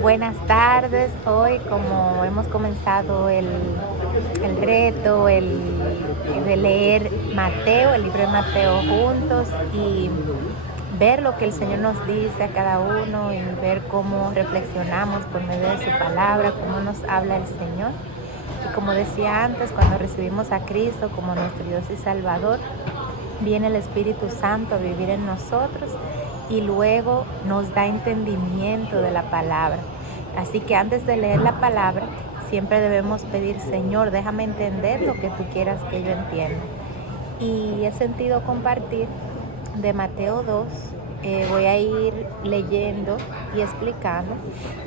Buenas tardes. Hoy, como hemos comenzado el reto de leer Mateo, el libro de Mateo juntos y ver lo que el Señor nos dice a cada uno y ver cómo reflexionamos por medio de su palabra, cómo nos habla el Señor. Y como decía antes, cuando recibimos a Cristo como nuestro Dios y Salvador, viene el Espíritu Santo a vivir en nosotros y luego nos da entendimiento de la palabra. Así que antes de leer la palabra, siempre debemos pedir: Señor, déjame entender lo que tú quieras que yo entienda. Y he sentido compartir de Mateo 2. Voy a ir leyendo y explicando,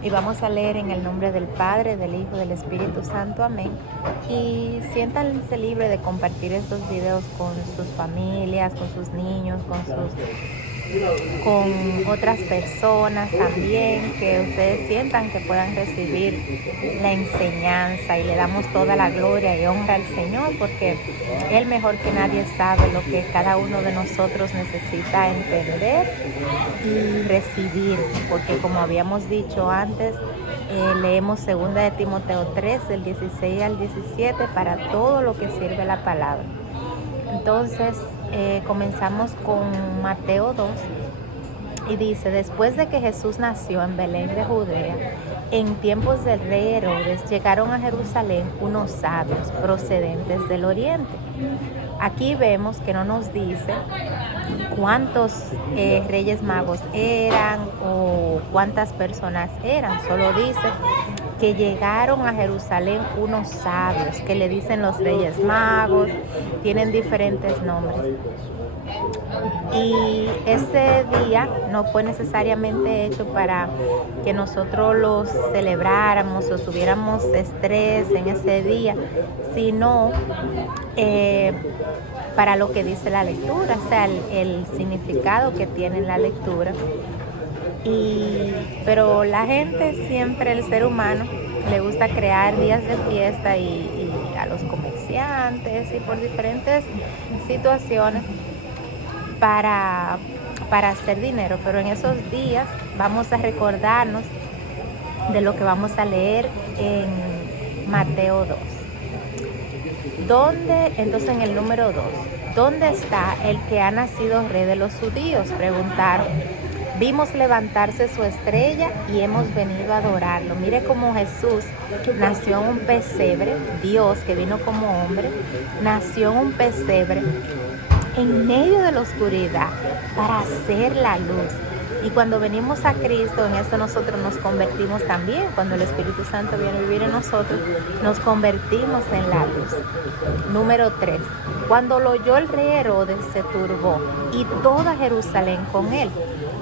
y vamos a leer en el nombre del Padre, del Hijo, del Espíritu Santo, amén. Y siéntanse libres de compartir estos videos con sus familias, con sus niños, con otras personas también, que ustedes sientan que puedan recibir la enseñanza, y le damos toda la gloria y honra al Señor, porque Él mejor que nadie sabe lo que cada uno de nosotros necesita entender y recibir, porque como habíamos dicho antes, leemos 2 de Timoteo 3, del 16 al 17, para todo lo que sirve la palabra. Entonces, comenzamos con Mateo 2 y dice: después de que Jesús nació en Belén de Judea, en tiempos del rey Herodes, llegaron a Jerusalén unos sabios procedentes del oriente. Aquí vemos que no nos dice cuántos reyes magos eran o cuántas personas eran, solo dice que llegaron a Jerusalén unos sabios, que le dicen los reyes magos, tienen diferentes nombres. Y ese día no fue necesariamente hecho para que nosotros los celebráramos o tuviéramos estrés en ese día, sino para lo que dice la lectura, o sea, el significado que tiene la lectura. Pero la gente siempre, el ser humano, le gusta crear días de fiesta y a los comerciantes y por diferentes situaciones para hacer dinero. Pero en esos días vamos a recordarnos de lo que vamos a leer en Mateo 2. Entonces, en el número 2, ¿dónde está el que ha nacido rey de los judíos?, preguntaron. Vimos levantarse su estrella y hemos venido a adorarlo. Mire cómo Jesús nació en un pesebre, Dios que vino como hombre, nació en un pesebre en medio de la oscuridad para hacer la luz. Y cuando venimos a Cristo, en eso nosotros nos convertimos también. Cuando el Espíritu Santo viene a vivir en nosotros, nos convertimos en la luz. Número 3. Cuando lo oyó el rey Herodes, se turbó, y toda Jerusalén con él.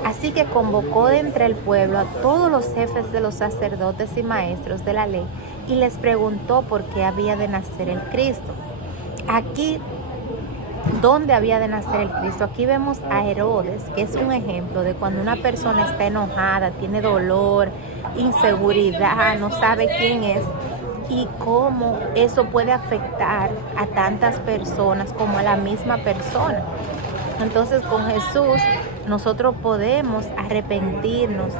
Así que convocó de entre el pueblo a todos los jefes de los sacerdotes y maestros de la ley y les preguntó por qué había de nacer el Cristo. Aquí, ¿dónde había de nacer el Cristo? Aquí vemos a Herodes, que es un ejemplo de cuando una persona está enojada, tiene dolor, inseguridad, no sabe quién es, y cómo eso puede afectar a tantas personas como a la misma persona. Entonces, con Jesús nosotros podemos arrepentirnos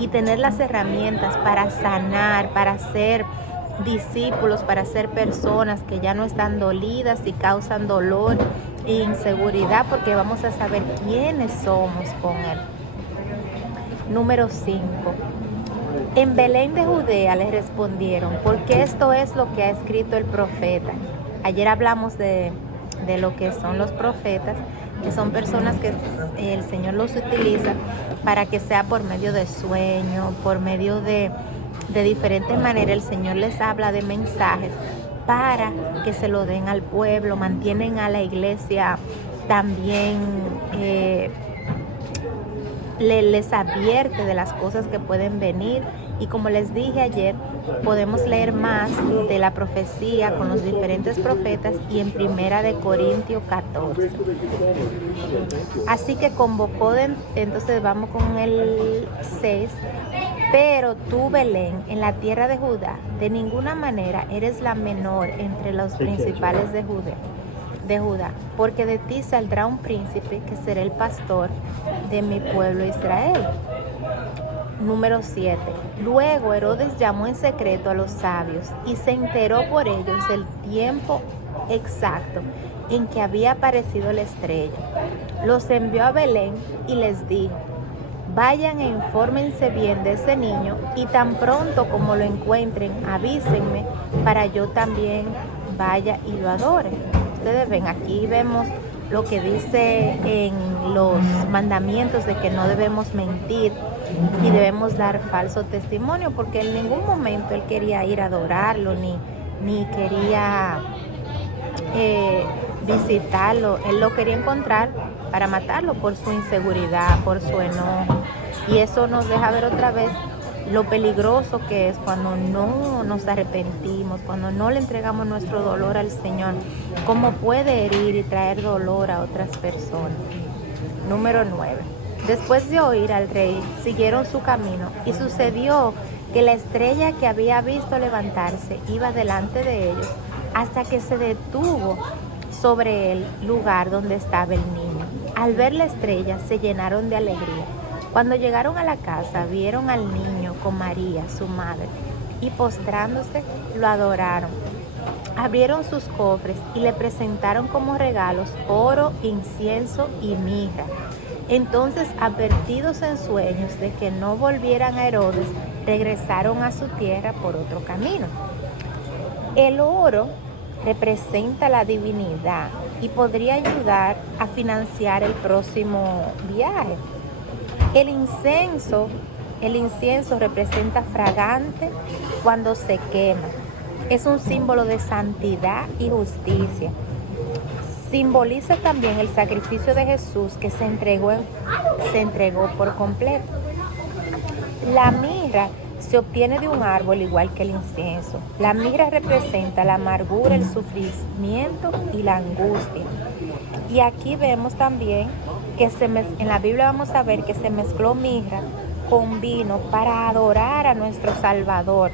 y tener las herramientas para sanar, para ser discípulos, para ser personas que ya no están dolidas y causan dolor e inseguridad, porque vamos a saber quiénes somos con Él. Número 5. En Belén de Judea les respondieron, porque esto es lo que ha escrito el profeta. Ayer hablamos de lo que son los profetas, que son personas que el Señor los utiliza para que sea por medio de sueño, por medio de diferentes maneras. El Señor les habla de mensajes para que se lo den al pueblo, mantienen a la iglesia también, les advierte de las cosas que pueden venir. Y como les dije ayer, podemos leer más de la profecía con los diferentes profetas y en 1 de Corintios 14. Así que convocó, entonces vamos con el 6. Pero tú, Belén, en la tierra de Judá, de ninguna manera eres la menor entre los principales de Judá, porque de ti saldrá un príncipe que será el pastor de mi pueblo Israel. Número 7. Luego Herodes llamó en secreto a los sabios y se enteró por ellos el tiempo exacto en que había aparecido la estrella. Los envió a Belén y les dijo: vayan e infórmense bien de ese niño y tan pronto como lo encuentren, avísenme para yo también vaya y lo adore. Ustedes ven, aquí vemos lo que dice en los mandamientos de que no debemos mentir y debemos dar falso testimonio, porque en ningún momento él quería ir a adorarlo ni quería visitarlo. Él lo quería encontrar para matarlo por su inseguridad, por su enojo. Y eso nos deja ver otra vez lo peligroso que es cuando no nos arrepentimos, cuando no le entregamos nuestro dolor al Señor, cómo puede herir y traer dolor a otras personas. Número 9. Después de oír al rey, siguieron su camino y sucedió que la estrella que había visto levantarse iba delante de ellos hasta que se detuvo sobre el lugar donde estaba el niño. Al ver la estrella se llenaron de alegría. Cuando llegaron a la casa, vieron al niño con María, su madre, y postrándose lo adoraron. Abrieron sus cofres y le presentaron como regalos oro, incienso y mirra. Entonces, advertidos en sueños de que no volvieran a Herodes, regresaron a su tierra por otro camino. El oro representa la divinidad y podría ayudar a financiar el próximo viaje. El incienso representa fragante cuando se quema. Es un símbolo de santidad y justicia. Simboliza también el sacrificio de Jesús que se entregó por completo. La mirra se obtiene de un árbol igual que el incienso. La mirra representa la amargura, el sufrimiento y la angustia. Y aquí vemos también que en la Biblia vamos a ver que se mezcló mirra con vino para adorar a nuestro Salvador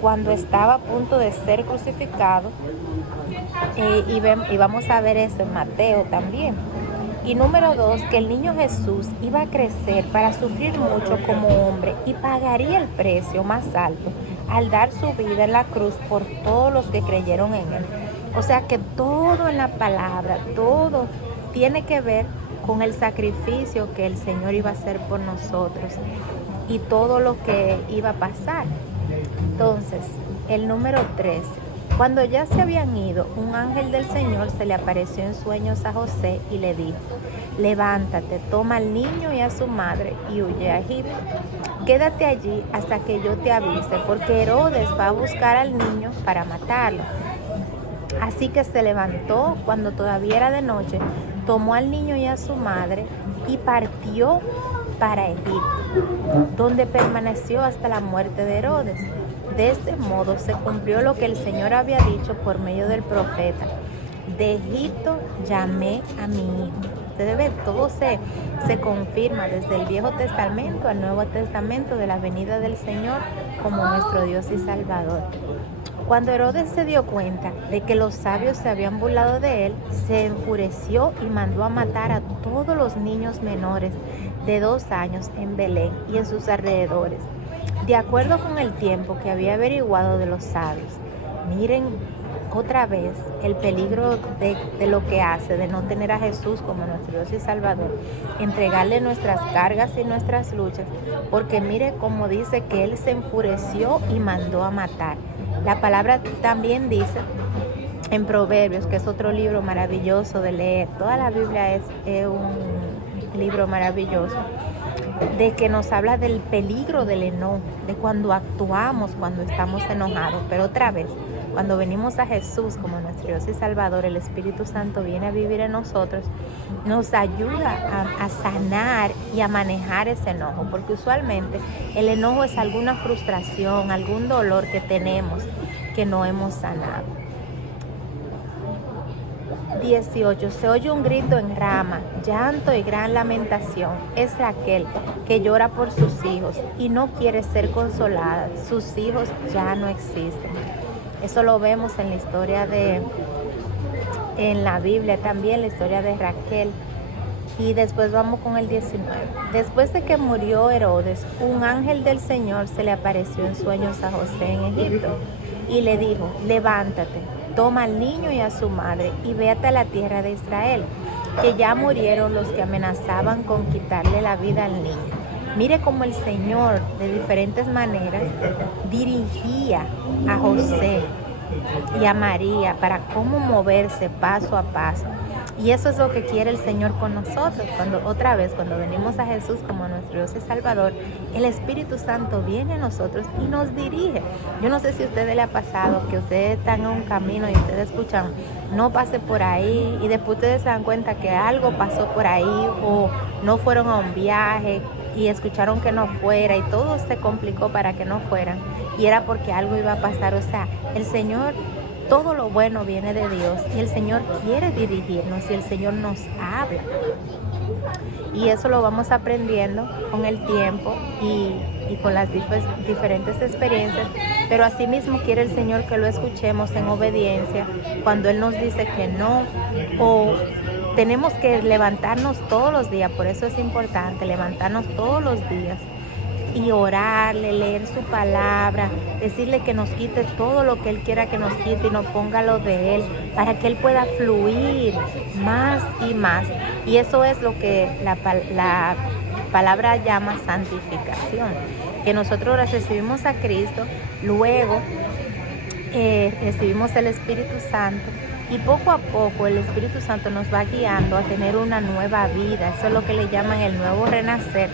cuando estaba a punto de ser crucificado. Y vamos a ver eso en Mateo también. Y número 2, que el niño Jesús iba a crecer para sufrir mucho como hombre y pagaría el precio más alto al dar su vida en la cruz por todos los que creyeron en él. O sea que todo en la palabra, todo tiene que ver con el sacrificio que el Señor iba a hacer por nosotros y todo lo que iba a pasar. Entonces, el número 13. Cuando ya se habían ido, un ángel del Señor se le apareció en sueños a José y le dijo: levántate, toma al niño y a su madre y huye a Egipto. Quédate allí hasta que yo te avise, porque Herodes va a buscar al niño para matarlo. Así que se levantó cuando todavía era de noche, tomó al niño y a su madre y partió para Egipto, donde permaneció hasta la muerte de Herodes. De este modo se cumplió lo que el Señor había dicho por medio del profeta: de Egipto llamé a mi hijo. Ustedes ven, todo se confirma desde el Viejo Testamento al Nuevo Testamento de la venida del Señor como nuestro Dios y Salvador. Cuando Herodes se dio cuenta de que los sabios se habían burlado de él, se enfureció y mandó a matar a todos los niños menores de 2 años en Belén y en sus alrededores, de acuerdo con el tiempo que había averiguado de los sabios. Miren otra vez el peligro de lo que hace, de no tener a Jesús como nuestro Dios y Salvador, entregarle nuestras cargas y nuestras luchas, porque mire cómo dice que él se enfureció y mandó a matar. La palabra también dice en Proverbios, que es otro libro maravilloso de leer, toda la Biblia es un libro maravilloso, de que nos habla del peligro del enojo, de cuando actuamos cuando estamos enojados. Pero otra vez, cuando venimos a Jesús como nuestro Dios y Salvador, el Espíritu Santo viene a vivir en nosotros, nos ayuda a sanar y a manejar ese enojo, porque usualmente el enojo es alguna frustración, algún dolor que tenemos que no hemos sanado. 18. Se oye un grito en Rama, llanto y gran lamentación. Es Raquel que llora por sus hijos y no quiere ser consolada. Sus hijos ya no existen. Eso lo vemos en la historia en la Biblia también, la historia de Raquel. Y después vamos con el 19. Después de que murió Herodes, un ángel del Señor se le apareció en sueños a José en Egipto y le dijo: levántate, toma al niño y a su madre y véate a la tierra de Israel, que ya murieron los que amenazaban con quitarle la vida al niño. Mire cómo el Señor de diferentes maneras dirigía a José y a María para cómo moverse paso a paso. Y eso es lo que quiere el Señor con nosotros. Cuando venimos a Jesús como nuestro Dios y Salvador, el Espíritu Santo viene a nosotros y nos dirige. Yo no sé si a ustedes les ha pasado que ustedes están en un camino y ustedes escuchan: no pase por ahí, y después ustedes se dan cuenta que algo pasó por ahí, o no fueron a un viaje y escucharon que no fuera y todo se complicó para que no fueran, y era porque algo iba a pasar. O sea, el Señor, todo lo bueno viene de Dios y el Señor quiere dirigirnos y el Señor nos habla. Y eso lo vamos aprendiendo con el tiempo y con las diferentes experiencias. Pero asimismo quiere el Señor que lo escuchemos en obediencia cuando Él nos dice que no, o tenemos que levantarnos todos los días. Por eso es importante levantarnos todos los días y orarle, leer su palabra, decirle que nos quite todo lo que Él quiera que nos quite y nos ponga lo de Él, para que Él pueda fluir más y más. Y eso es lo que la palabra llama santificación, que nosotros recibimos a Cristo, luego recibimos el Espíritu Santo, y poco a poco el Espíritu Santo nos va guiando a tener una nueva vida. Eso es lo que le llaman el nuevo renacer,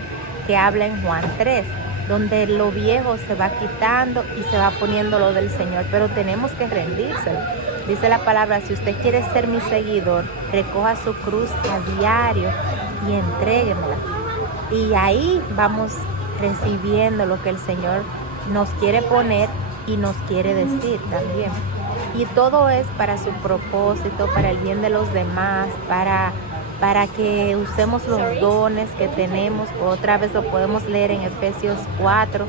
que habla en Juan 3, donde lo viejo se va quitando y se va poniendo lo del Señor, pero tenemos que rendírselo. Dice la palabra: si usted quiere ser mi seguidor, recoja su cruz a diario y entréguemela. Y ahí vamos recibiendo lo que el Señor nos quiere poner y nos quiere decir también. Y todo es para su propósito, para el bien de los demás, para que usemos los dones que tenemos. Otra vez lo podemos leer en Efesios 4,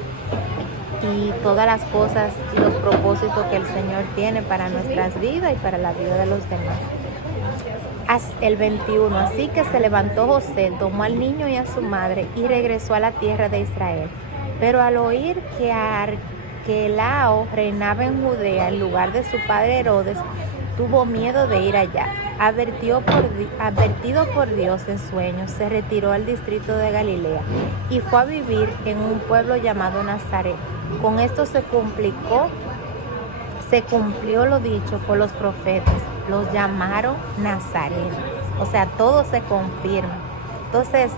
y todas las cosas y los propósitos que el Señor tiene para nuestras vidas y para la vida de los demás. El 21, así que se levantó José, tomó al niño y a su madre y regresó a la tierra de Israel. Pero al oír que Arquelao reinaba en Judea en lugar de su padre Herodes, tuvo miedo de ir allá. Advertido por Dios en sueños, se retiró al distrito de Galilea y fue a vivir en un pueblo llamado Nazaret. Con esto se cumplió lo dicho por los profetas: los llamaron Nazaret. O sea, todo se confirma. Entonces,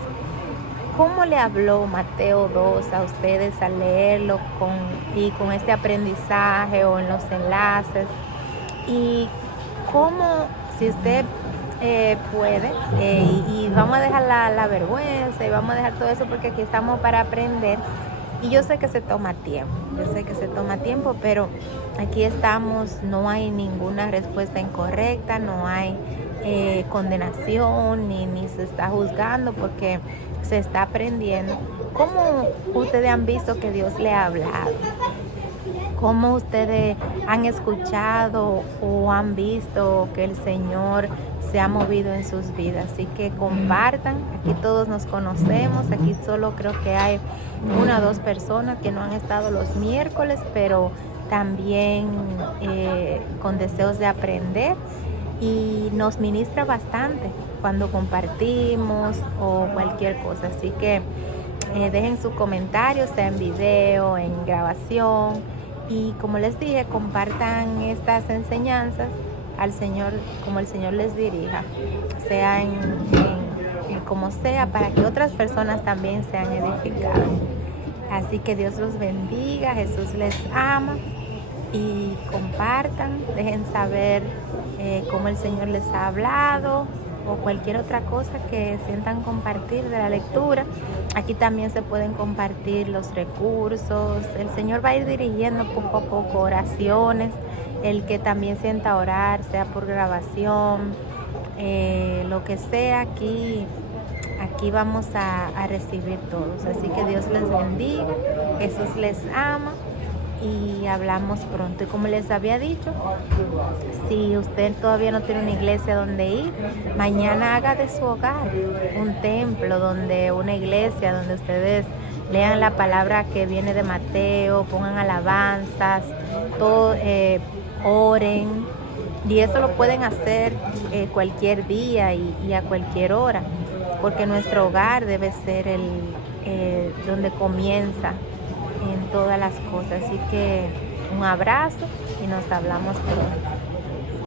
¿cómo le habló Mateo 2 a ustedes al leerlo con este aprendizaje o en los enlaces? Y cómo, si usted puede, y vamos a dejar la vergüenza y vamos a dejar todo eso, porque aquí estamos para aprender. Y yo sé que se toma tiempo, pero aquí estamos, no hay ninguna respuesta incorrecta, no hay condenación, ni se está juzgando, porque se está aprendiendo. ¿Cómo ustedes han visto que Dios le ha hablado? ¿Cómo ustedes han escuchado o han visto que el Señor se ha movido en sus vidas? Así que compartan. Aquí todos nos conocemos. Aquí solo creo que hay 1 o 2 personas que no han estado los miércoles, pero también con deseos de aprender. Y nos ministra bastante cuando compartimos o cualquier cosa. Así que dejen sus comentarios, sea en video, en grabación. Y como les dije, compartan estas enseñanzas al Señor, como el Señor les dirija, sea en como sea, para que otras personas también sean edificadas. Así que Dios los bendiga, Jesús les ama, y compartan, dejen saber cómo el Señor les ha hablado, o cualquier otra cosa que sientan compartir de la lectura. Aquí también se pueden compartir los recursos. El Señor va a ir dirigiendo poco a poco oraciones. El que también sienta orar, sea por grabación, lo que sea, aquí vamos a recibir todos. Así que Dios les bendiga, Jesús les ama, y hablamos pronto. Y como les había dicho, si usted todavía no tiene una iglesia donde ir, mañana haga de su hogar un templo, una iglesia donde ustedes lean la palabra que viene de Mateo, pongan alabanzas, todo, oren. Y eso lo pueden hacer cualquier día y a cualquier hora, porque nuestro hogar debe ser donde comienza en todas las cosas. Así que un abrazo y nos hablamos pronto.